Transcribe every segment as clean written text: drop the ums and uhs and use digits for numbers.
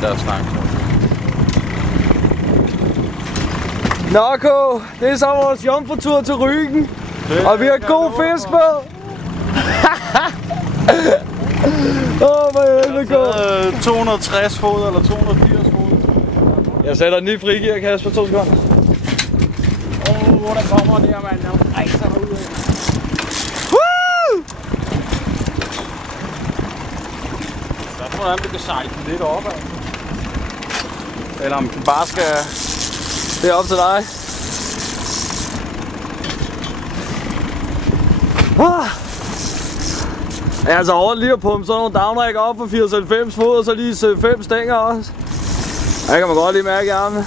den der snak. Narko, det er så vores jomfrutur til Rügen. Og vi har god fisk på. Hvor helvede går. 260 fod eller 280 fod. Jeg sætter den i frigear, Kasper, 2 sekunder. Hvor der kommer der, mand. Der rejser derude af. Jeg tror, at du kan sejle lidt op, altså. Eller om du bare skal... Det er op til dig. Jeg er altså over lige at pumpe sådan nogle downrækker op for 94 fod, og så lige 5 stænger også. Der kan man godt lige mærke i armene.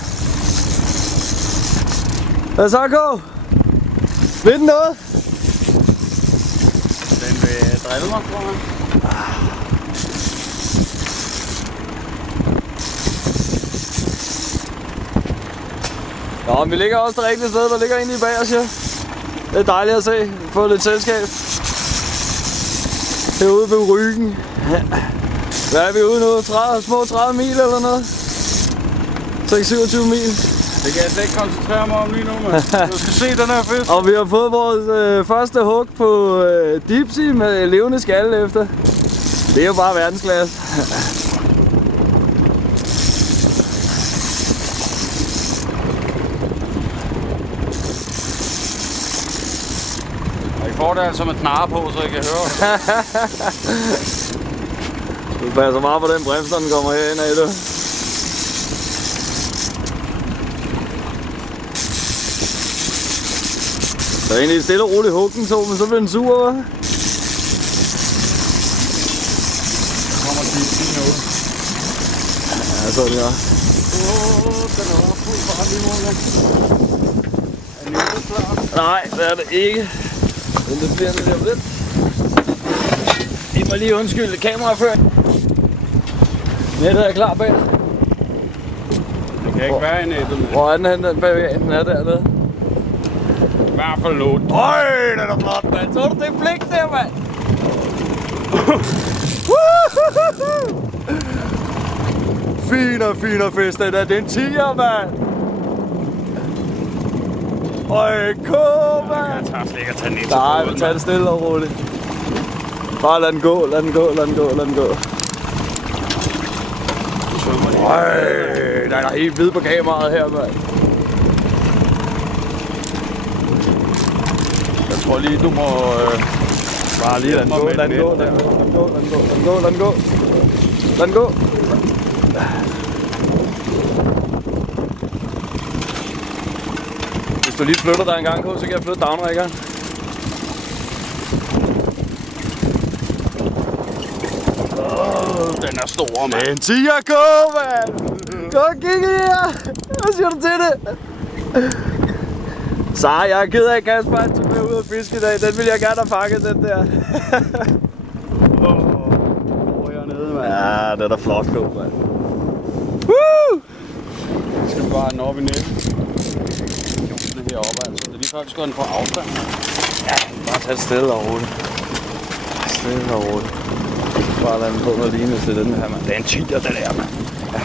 Hvad så, K? Ved den noget? Den vil drille mig, tror jeg. Nå, men vi ligger også det rigtige sted, der ligger inde i bag os, ja. Det er dejligt at se. Få lidt selskab. Herude ved Rügen. Hvad er vi ude nu? Små 30 mil eller noget? 6-27 mil. Det kan jeg slet ikke koncentrere mig om lige nu, man. Du skal se den her fisk. Og vi har fået vores første hug på dipsy med levende skalle efter. Det er jo bare verdensklasse. Og I får det altså med knarre på, så I kan høre. Du passer meget på den brems, når den kommer herind af det. Så egentlig et stille og roligt hug den så, men så bliver den sur, hva'? Der kommer dipsy nu. Ja, så er det ja. Den er overfuld for ham i mål. Er den ikke klar? Nej, det er det ikke. Men det bliver det der lidt. I må lige undskylde kameraføren. Nettet er klar bag. Det kan ikke være i nettet, mand. Hvor er den henne, den bagved? Den er dernede. I hvert fald låt. Øj, den er flot, mand. Så du det blik der, mand? Fin og fisk, den der. Det er en tiger, mand. Øj, kom, mand. Jeg tager slet ikke at tage den ind. Nej, vi tager det stille og roligt. Bare lad den gå, lad den gå, lad den gå, lad den gå. Øj, der er helt hvid på kameraet her, mand. Jeg tror lige, du må... Bare lige lad den gå, lad den gå, lad den gå, lad den gå, lad den gå, lad den gå. Lad den gå. Hvis du lige flytter dig en gang, så kan jeg flytte downrækkeren. Den er stor, mand. En tiger, gå, mand! Gå, kig her! Hvad siger du til det? Så jeg er ked af, Kasper, at du blev ude at fiske i dag. Den vil jeg gerne have fanget, den der. Hernede, mand. Ja, det er da flot, gå, mand. Woo! Skal vi bare have den op i nettet? Den heroppe, altså. Det er lige før, vi skal have den på afstand. Ja, bare tage det stille og roligt. Stille og roligt. Bare lad den få noget lignende til den her, mand. Det er en tiger, den der, mand. Ja,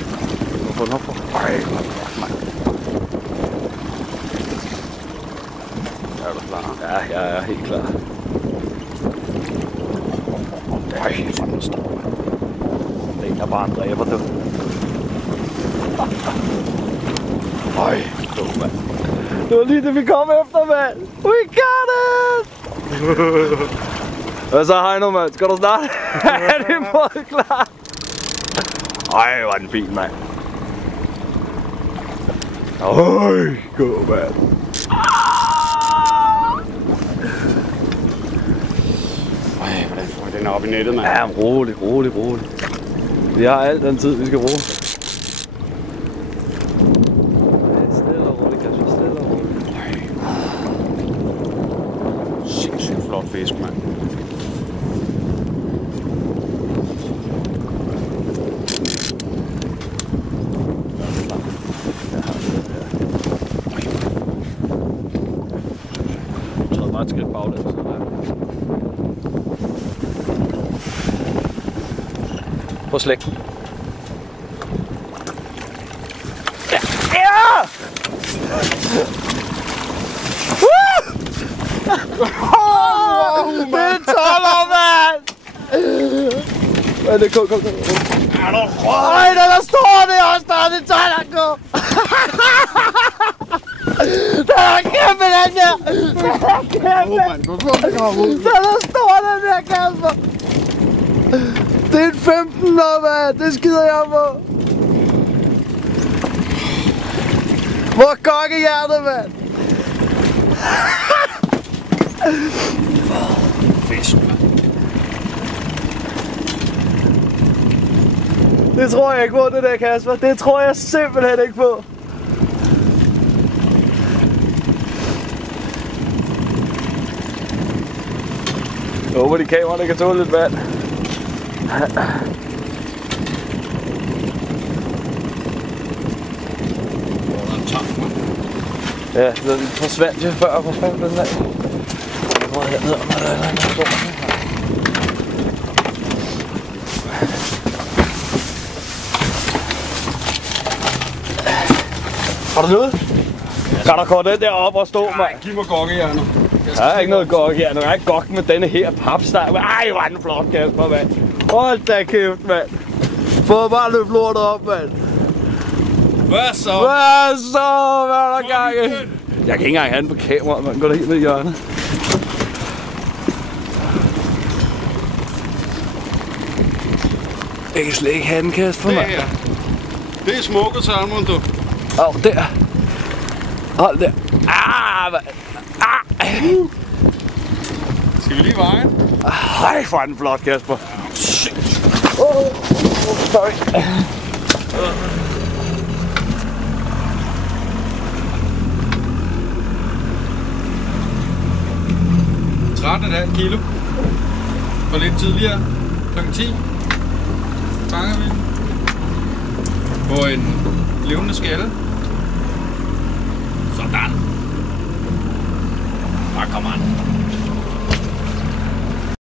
du må få den op på. Ej, mand. Er du klar? Ja, jeg er helt klar. Ej, hvor den står, mand. Den er bare en dræber, du. Ej, god, mand. Det var lige det, vi kom efter, mand. We got it! Hvad så, Heino, mand? Skal du snart? Er det både klar? Ej, hvor er den fin, mand. Øj, god, mand. Ej, hvordan får vi den op i nettet, mand? Ja, rolig. Vi har alt den tid, vi skal bruge. Stille og roligt, Kasper. Stille og roligt. Sindssygt flot fisk, mand. Bare et skridt baglæns. Prøv at slække. Det er en 12'er, mand! Kom. Øj, den er stor, det er også der, det er 12'er, gå! Den er kæmpe, den der! Den er stor, den der, Kasper! Det er en 15'er, mand! Det skider jeg på! Hvor er gokkehjertet, mand? Fisk, mand. Det tror jeg ikke på, det der, Kasper. Det tror jeg simpelthen ikke på. Jeg håber, de kameraerne kan tåle lidt vand. Ja, den forsvandt jo før. Hvor fanden den der? Jeg tror, hernede, om der er en stor. Har du noget? Kan der komme den der op og stå, mand? Giv mig gokkehjerner. Der er ikke noget gokkehjerner. Der er ikke gok med denne her papsteg. Ej, hvor er den flot, Kasper, mand. Hold da kæft, mand. Få bare løb lortet op, mand. Hvad så? Hvad er der gang i? Jeg kan ikke engang have den på kameraet, man. Går der helt ned i hjørnet. Jeg kan slet ikke have den, Kasper, mand. Det er smukke salmon, du. Der. Hold der. Mand. Skal vi lige vejen? Hej, hvor er den flot, Kasper. Sorry. 13,5 kilo. For lidt tidligere. Kl. 10. Fanger vi den. På en levende skalle. Sådan. Der kommer han.